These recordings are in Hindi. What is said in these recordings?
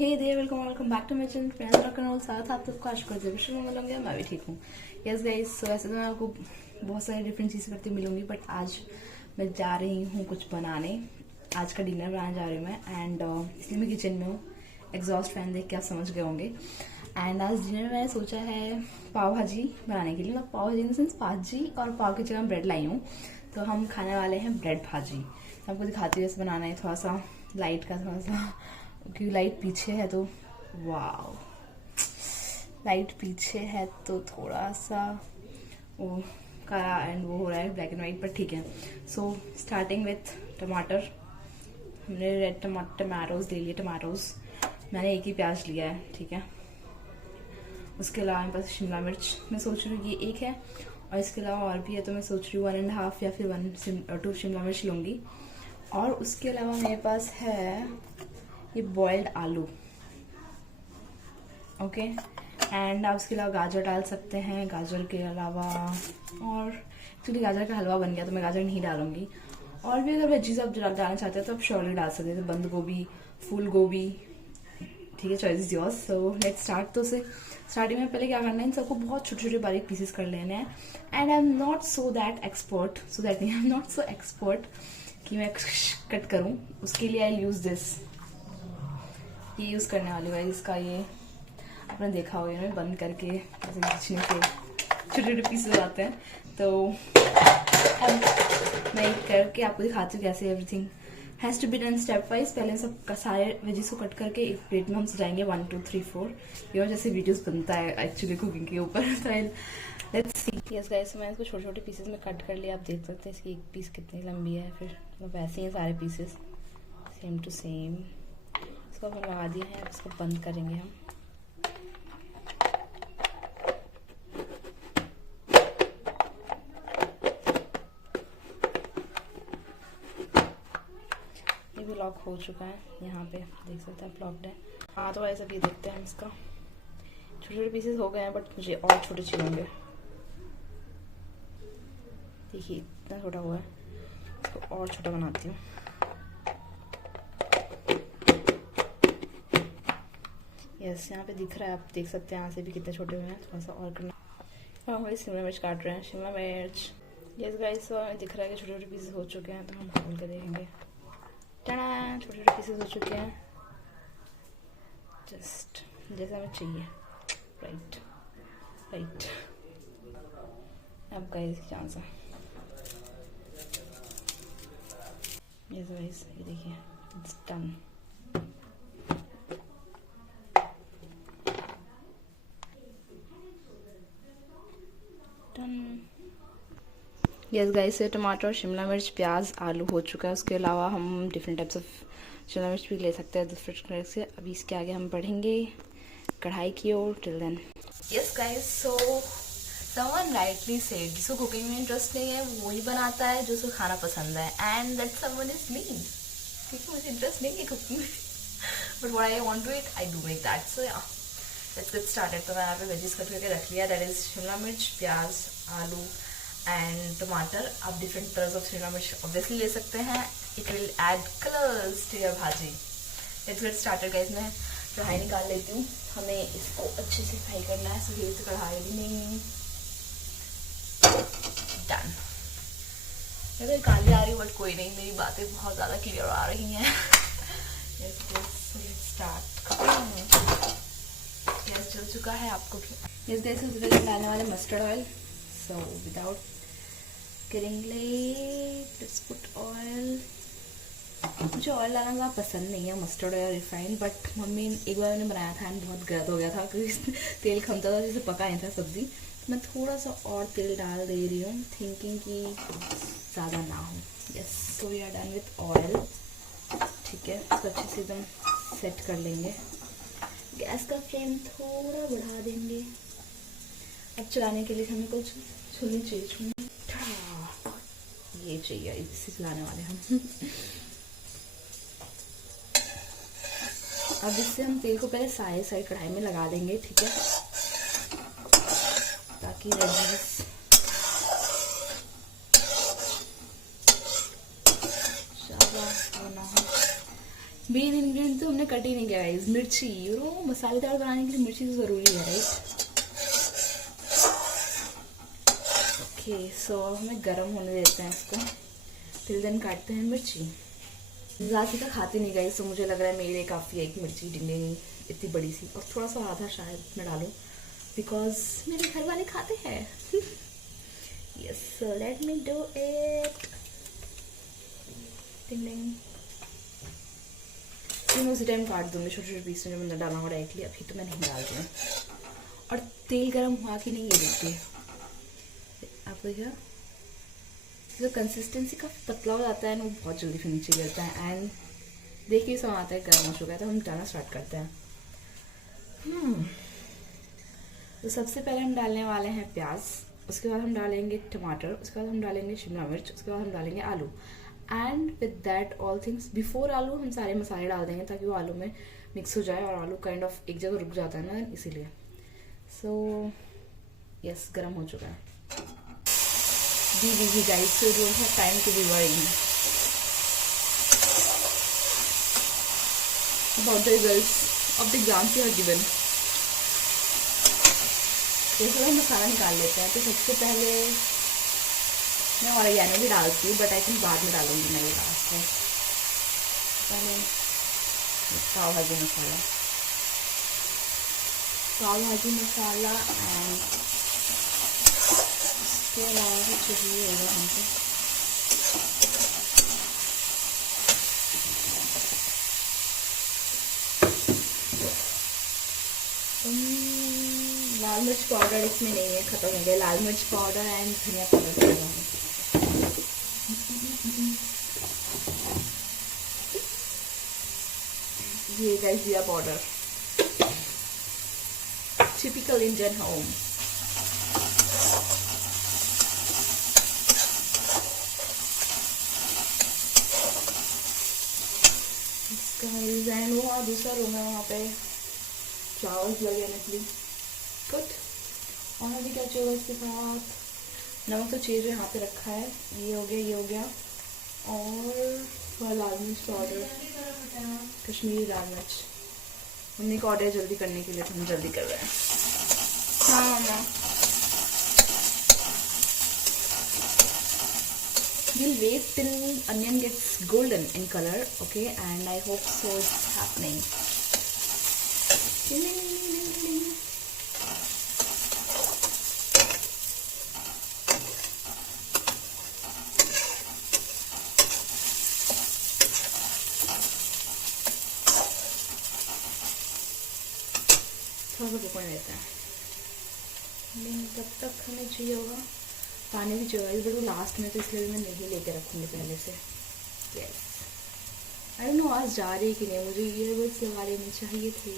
Hey there welcome back to my channel friends और कैनल। साथ आप सबको आशा करते हैं मिलूंगे, मैं भी ठीक हूँ। यस गाइस, सो ऐसे तो मैं आपको बहुत सारी डिफरेंट चीज़ें करती मिलूंगी, बट आज मैं जा रही हूँ कुछ बनाने। आज का डिनर बनाने जा रही हूँ मैं, एंड इसलिए मैं किचन में हूँ। एग्जॉस्ट फैन देख के आप समझ गए होंगे। एंड आज डिनर में मैंने सोचा है पाव भाजी बनाने के लिए, मतलब पाव भाजी इन द सेंस भाजी और पाव की जगह ब्रेड लाई हूँ, तो हम खाने वाले हैं ब्रेड भाजी। आपको दिखाती हूँ ऐसे बनाना है, थोड़ा सा लाइट का, थोड़ा सा क्योंकि लाइट पीछे है तो वाव, लाइट पीछे है तो थोड़ा सा वो काला एंड वो हो रहा है ब्लैक एंड वाइट, पर ठीक है। सो स्टार्टिंग विथ टमाटर। हमने रेड टमाटोज ले लिए। टमाटोज मैंने एक ही प्याज लिया है, ठीक है। उसके अलावा मेरे पास शिमला मिर्च, मैं सोच रही हूँ ये एक है, और इसके अलावा और भी है, तो मैं सोच रही हूँ 1.5 या फिर 2 शिमला मिर्च लूँगी। और उसके अलावा मेरे पास है ये बॉइल्ड आलू, ओके। एंड आप उसके अलावा गाजर डाल सकते हैं। गाजर के अलावा और एक्चुअली गाजर का हलवा बन गया तो मैं गाजर नहीं डालूंगी। और भी अगर वेजीज आप डालना चाहते हैं तो आप श्योरली डाल सकते हैं, बंद गोभी, फूल गोभी, ठीक है, choice is yours. So let's start. तो से स्टार्टिंग में पहले क्या करना है, इन सबको बहुत छोटे छोटे बारीक पीसेस कर लेने हैं। And I am not so that expert, I am not so expert कि मैं कट करूँ। उसके लिए आई यूज दिस, ये यूज करने वाली है। इसका ये आपने देखा होगा, मैं बंद करके ऐसे खींचने से छोटे छोटे पीसेस आते हैं। तो अब मैं करके आपको दिखाती हूँ कैसे everything has to be done step wise. पहले सब सारे वेजिस को कट करके एक प्लेट में हम सजाएंगे 1 2 3 4, ये और जैसे वीडियोस बनता है एक्चुअली कुकिंग के ऊपर। Let's see. यस गाइस, मैंने इसको छोटे छोटे पीसेस में कट कर लिया। आप देख सकते हैं इसकी एक पीस कितनी लंबी है, फिर मतलब वैसे ही सारे पीसेस सेम टू सेम। इसको हम लगा दिए हैं, इसको बंद करेंगे हम। ये भी लॉक हो चुका है, यहाँ पे देख सकते हैं आप, लॉक्ड है। हाँ, तो ऐसा भी देखते हैं हम इसका। छोटे छोटे पीसेस हो गए हैं, बट मुझे और छोटे चाहिए। देखिए इतना छोटा हुआ है, इसको और छोटा बनाती हूँ। यस, यहाँ पे दिख रहा है, आप देख सकते हैं यहाँ से भी कितने छोटे हुए हैं। थोड़ा सा और करना। हाँ, हमारी शिमला मिर्च काट रहे हैं, शिमला मिर्च। यस गाइस, दिख रहा है कि छोटे छोटे पीसेस हो चुके हैं, तो हम खोल के देखेंगे। टाटा, छोटे छोटे पीसेस हो चुके हैं, जस्ट जैसा हमें चाहिए। Right right. अब गाइस चांस है। यस गाइस, ये देखिए, इट्स डन। यस गाइस, टमाटर, शिमला मिर्च, प्याज, आलू हो चुका है। उसके अलावा हम डिफरेंट टाइप्स ऑफ शिमला मिर्च भी ले सकते हैं डिफरेंट कलर से। अभी इसके आगे हम बढ़ेंगे कढ़ाई की ओर। Till then. Yes guys, so someone rightly said, जिसको कुकिंग में इंटरेस्ट नहीं है वो वही बनाता है जो उसको खाना पसंद है, and that someone is me. ठीक है, मुझे इंटरेस्ट नहीं है कुकिंग में, but what I want to eat I do make that. So yeah let's get started. तो मैं यहाँ पे वेजिस कट करके रख लिया, दैट इज शिमला मिर्च, प्याज, आलू एंड टमाटर। आप डिफरेंट कलर्स ऑफ शिमला मिर्च ऑब्वियसली ले सकते हैं, it will add colours to your bhaji. Let's get started guys. मैं कढ़ाई निकाल लेती हूँ, हमें इसको अच्छे से फ्राई करना है। सो ये कढ़ाई भी नहीं डन। मेरे तो काली आ रही बट कोई नहीं, मेरी बातें बहुत ज़्यादा क्लियर आ रही हैं। गैस जल चुका है, आपको इस गैस में डालने वाले mustard oil. So without getting late, let's put oil. मुझे ऑयल डालना ज़्यादा पसंद नहीं है, mustard oil, refined, but mummy एक बार मैंने बनाया था एंड बहुत गलत हो गया था क्योंकि तेल खमता था, जैसे पका नहीं था सब्जी। मैं थोड़ा सा और तेल डाल दे रही हूँ, थिंकिंग कि ज़्यादा ना हो। Yes, so we are done with oil. ठीक है, इसको अच्छे से एकदम सेट कर लेंगे। गैस का फ्लेम थोड़ा बढ़ा देंगे। अब चलाने के लिए हमें कुछ छुनी चाहिए, छुनी ये चाहिए, इससे चलाने वाले हम। अब इससे हम तेल को पहले साइड कढ़ाई में लगा देंगे, ठीक है, ताकि वेजिस ज़्यादा वो ना हो। मेन इंग्रेडिएंट तो हमने कट ही नहीं किया गाइस, मिर्ची। मसालेदार बनाने के लिए मिर्ची तो जरूरी है, राइट? ओके, सो हमें गर्म होने देते हैं इसको, फिर देन काटते हैं मिर्ची। ज़्यादा का खाते नहीं गाइस, तो मुझे लग रहा है मेरे लिए काफ़ी है एक मिर्ची डिंगी इतनी बड़ी सी, और थोड़ा सा आधा शायद मैं डालूं बिकॉज मेरे घर वाले खाते हैं। Yes, so let me do it. मैं उसी टाइम काट दूंगी छोटे छोटे पीस में, जो मैंने डाला हुआ डायरेक्टली अभी तो मैं नहीं डाल रही हूँ। और तेल गर्म हुआ कि नहीं ये देखिए आप, देखिए जो कंसिस्टेंसी का पतला हो जाता है ना, वो बहुत जल्दी फिर नीचे गिरता है। एंड देखिए समझ आता है गर्म हो चुका है, तो हम डालना स्टार्ट करते हैं। तो सबसे पहले हम डालने वाले हैं प्याज, उसके बाद हम डालेंगे टमाटर, उसके बाद हम डालेंगे शिमला मिर्च, उसके बाद हम डालेंगे आलू। And with that all things, before आलू हम सारे मसाले डाल देंगे ताकि वो आलू में मिक्स हो जाए, और आलू काइंड ऑफ एक जगह रुक जाता है ना, इसीलिए। सो यस, गर्म हो चुका है। Be busy guys, so you don't have time to be worrying about the results of the exams you are given. जैसे हम मसाला निकाल लेते हैं, तो सबसे पहले मैं ऑरिगेनो भी डालती हूँ, बट आई थिंक बाद में डालूंगी मैं ये लास्ट में। पहले पाव भाजी मसाला, एंड इसके अलावा भी चाहिए होगा हमको लाल मिर्च पाउडर इसमें नहीं है, खत्म हो गया। लाल मिर्च पाउडर एंड धनिया पाउडर डालना है। ये गाइस जीरा powder, typical Indian home. And वहाँ दूसरा रूम है, वहाँ पे फ्लावर्स लगे नकली। गुड। और अभी क्या चाहिए इसके साथ? नमक तो चीज़ यहाँ पे रखा है, ये हो गया, ये हो गया। और लाल मिर्च पाउडर, कश्मीरी लाल मिर्च। मम्मी को ऑर्डर जल्दी करने के लिए, तो हम जल्दी कर रहे हैं। हाँ मामा, we'll wait till onion gets golden in color, okay, and I hope so it's happening. थोड़ा सा पकड़ लेते हैं, तब तक हमें चाहिए होगा पानी भी चाहिए, बट वो लास्ट में, तो इसलिए मैं नहीं लेके रखूँगी पहले से। यस, आई डोंट नो आज जा रही कि नहीं, मुझे ईयरबड्स लगा लेने चाहिए थे।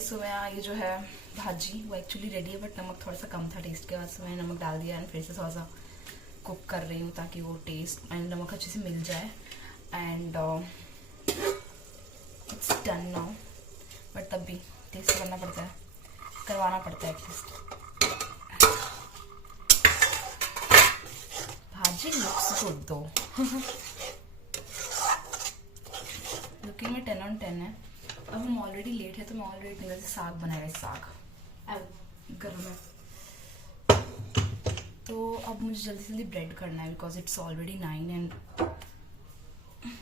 सो मैं ये जो है भाजी वो एक्चुअली रेडी है, बट नमक थोड़ा सा कम था टेस्ट के बाद, सो मैंने नमक डाल दिया एंड फिर से थोड़ा सा कुक कर रही हूँ ताकि वो टेस्ट एंड नमक अच्छे से मिल जाए। And it's done now, but तब भी टेस्ट करना पड़ता है, करवाना पड़ता है एटलीस्ट। भाजी लुक्स गुड दो। लुकिंग में 10 on 10 है। अब हम ऑलरेडी लेट है, तो मैं ऑलरेडी निकल से साग बनाएगा, साग गर्म है। तो अब मुझे जल्दी जल्दी ब्रेड करना है, because it's already 9 and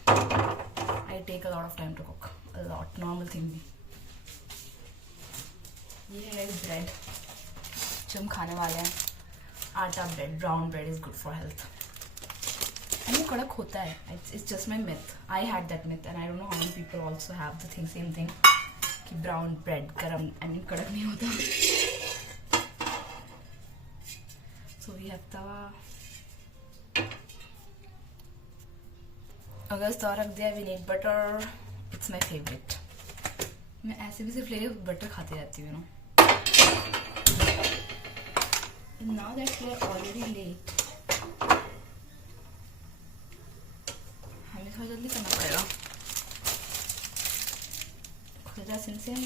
I take a lot of time to cook, a lot, normal thing भी। ये है ब्रेड जो हम खाने वाले हैं, आटा bread, brown bread is good for health. I mean कड़क होता है, it's just my myth. I had that myth and I don't know how many people also have the same thing कि brown bread गरम कड़क नहीं होता. So we have तवा. अगर तवा रख दिया, we need butter. It's my favorite. मैं ऐसे भी सिर्फ लेके बटर खाती रहती हूँ, Now that we are already late, हमें थोड़ा जल्दी करना पड़ेगा. खुल जा सिंसिम.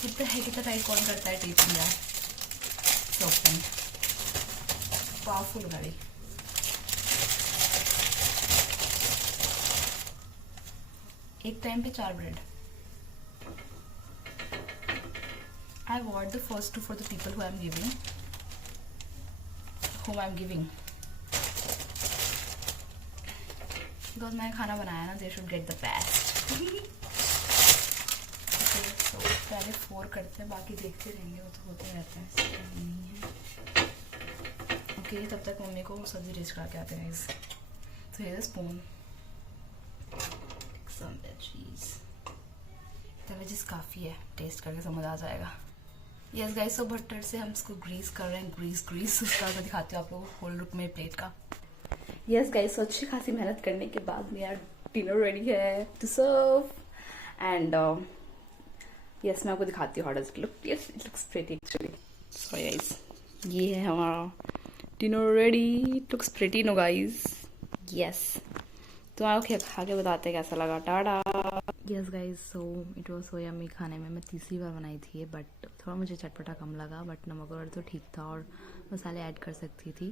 कितना है, कितना टाइट कौन करता है टेप में यार. ओपन पावरफुल गाड़ी. एक टाइम पे 4 bread. I bought the first 2 for the people whom I'm giving. Because मैंने खाना बनाया ना, they should get the best. Okay, so पहले 4 करते हैं, बाकी देखते रहेंगे, वो तो होते रहते हैं. Okay, तब तक मम्मी को सब्जी टेस्ट करा के आते हैं guys. So here's a spoon. Some veggies. The veggies काफ़ी है, टेस्ट करके समझ आ जाएगा. यस गाइस, सो बटर से हम इसको ग्रीस कर रहे हैं. ग्रीस उसका मैं दिखाती हूँ आप लोगों को होल लुक में प्लेट का. यस गाइस, सो अच्छी खासी मेहनत करने के बाद मेरा डिनर रेडी है टू सर्व. एंड यस, मैं आपको दिखाती हूँ how does it look. Yes, it looks pretty actually. So guys, ये है हमारा dinner ready. It looks pretty no guys. Yes, तो आपको खा के बताते हैं कैसा लगा. Tata. Yes guys, so it was so yummy. खाने में मैं तीसरी बार बनाई थी, बट थोड़ा मुझे चटपटा कम लगा. बट नमक और तो ठीक था और मसाले ऐड कर सकती थी.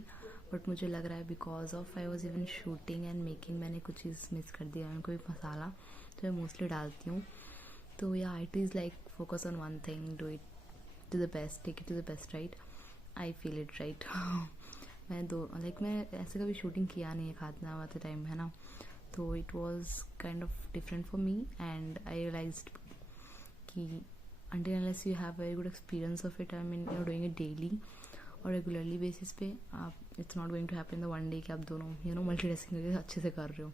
बट मुझे लग रहा है because of I was even shooting and making, मैंने कुछ चीज़ मिस कर दिया. मैंने कोई मसाला तो मैं मोस्टली डालती हूँ. तो या it is like focus on one thing, do it to the best, take it to the best, right. I feel it right. मैं ऐसे कभी शूटिंग किया नहीं है खाना वाते टाइम, है ना. तो it was kind of different for me and I realized कि until unless you have very good experience of it, I mean you're doing it daily और रेगुलरली बेसिस पे, आप it's not going to happen the one day कि आप दोनों मल्टीटास्किंग करके अच्छे से कर रहे हो.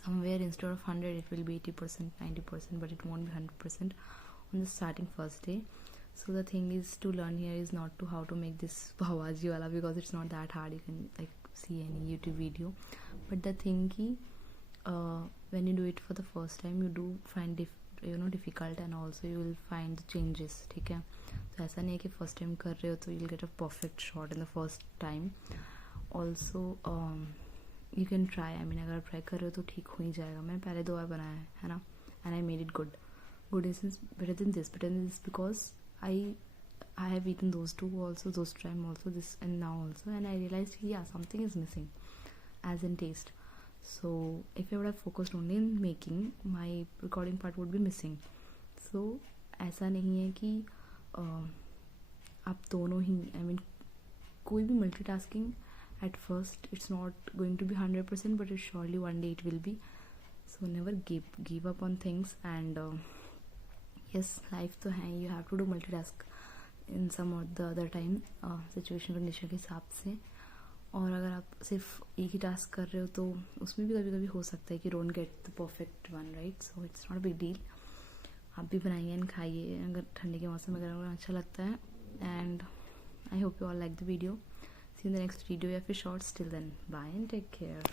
Somewhere instead of 100 it will be 80%, 90%, but it won't be 100% on the starting first day. So the thing is to learn here is not to how to make this bhawaji wala, because it's not that hard. You can like see any YouTube video, but the thing ki when you do it for the first time you do find difficult and also you will find the changes. ठीक है, तो ऐसा नहीं है कि फर्स्ट टाइम कर रहे हो तो you'll get a perfect shot in the first time. Also you can try, I mean अगर ट्राई कर रहे हो तो ठीक हो ही जाएगा. मैंने पहले 2 बार बनाया है ना, and I made it good in sense better than this because I have eaten those 2 also, those time also, this and now also, and I realized yeah, something is missing as in taste. So if I would have focused only in making, my recording part would be missing. So ऐसा नहीं है कि आप दोनों ही, I mean कोई भी multitasking at first it's not going to be 100%, but it surely one day it will be. So never give up on things. And yes, life तो है, you have to do multitask in some or the other time, situation condition के हिसाब से. और अगर आप सिर्फ एक ही टास्क कर रहे हो तो उसमें भी कभी कभी हो सकता है कि don't get the perfect one, right. So it's not a big deal. आप भी बनाइए एंड खाइए अगर ठंडी के मौसम में अगर अच्छा लगता है. And I hope you all like the video. See in the next video या फिर shorts. Till then bye and take care.